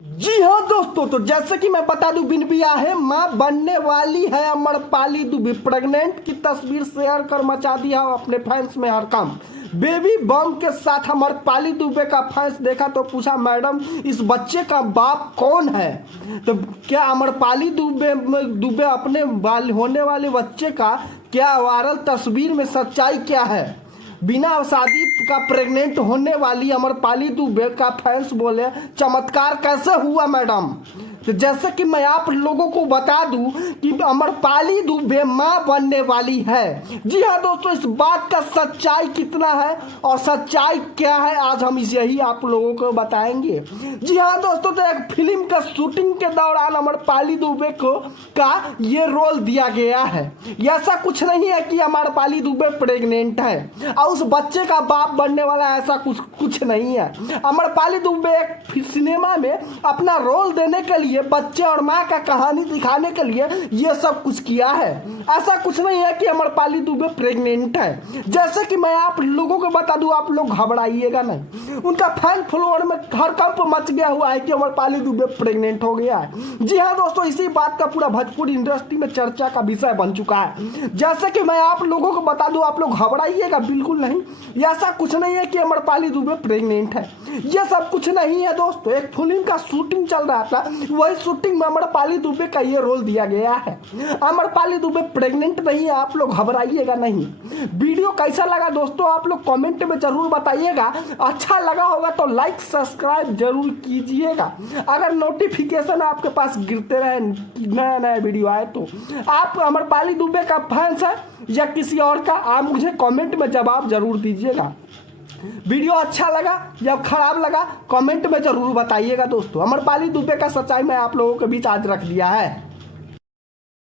जी हाँ दोस्तों, तो जैसे कि मैं बता दूं, बिन बियाहे माँ बनने वाली है अमरपाली दुबे। प्रेग्नेंट की तस्वीर शेयर कर मचा दिया अपने फैंस में हड़कंप। बेबी बम के साथ अमरपाली दुबे का फैंस देखा तो पूछा, मैडम इस बच्चे का बाप कौन है? तो क्या अमरपाली दुबे अपने होने वाले बच्चे का क्या वायरल तस्वीर में सच्चाई क्या है? बिना शादी का प्रेग्नेंट होने वाली अमरपाली दुबे का फैंस बोले, चमत्कार कैसे हुआ मैडम? तो जैसे कि मैं आप लोगों को बता दूं कि अमरपाली दुबे मां बनने वाली है। जी हाँ दोस्तों, इस बात का सच्चाई कितना है और सच्चाई क्या है, आज हम इसे ही आप लोगों को बताएंगे। जी हाँ दोस्तों, तो एक फिल्म का शूटिंग के दौरान अमरपाली दुबे को का ये रोल दिया गया है। ऐसा कुछ नहीं है कि अमरपाली दुबे प्रेग्नेंट है और उस बच्चे का बाप बनने वाला, ऐसा कुछ नहीं है। अमरपाली दुबे एक सिनेमा में अपना रोल देने के लिए, बच्चे और माँ का कहानी दिखाने के लिए ये सब कुछ किया है। ऐसा कुछ नहीं है कि अमरपाली दुबे प्रेग्नेंट है। जैसे कि मैं आप लोगों को बता दूं, आप लोग घबराइएगा नहीं। उनका फैन फॉलोअर में हड़कंप मच गया हुआ है कि अमरपाली दुबे प्रेग्नेंट हो गया है। जी हाँ दोस्तों, इसी बात का पूरा भोजपुरी इंडस्ट्री में चर्चा का विषय बन चुका है। जैसे कि मैं आप लोगों को बता दूं, आप लोग घबराइएगा बिल्कुल नहीं। ऐसा कुछ नहीं है कि अमरपाली दुबे प्रेग्नेंट है, ये सब कुछ नहीं है दोस्तों। एक फिल्म का शूटिंग चल रहा था, वही शूटिंग में अमरपाली दुबे का ये रोल दिया गया है। अमरपाली दुबे प्रेग्नेंट नहीं है, आप लोग घबराइएगा नहीं। वीडियो कैसा लगा दोस्तों, आप लोग कमेंट में जरूर बताइएगा। अच्छा लगा होगा तो लाइक सब्सक्राइब जरूर कीजिएगा। अगर नोटिफिकेशन आपके पास गिरते रहे, नया नया वीडियो आए, तो आप अमरपाली दुबे का फैंस है या किसी और का, आप मुझे कमेंट में जवाब जरूर दीजिएगा। वीडियो अच्छा लगा या खराब लगा कमेंट में जरूर बताइएगा दोस्तों। अमरपाली दुबे का सच्चाई मैं आप लोगों के बीच आज रख दिया है।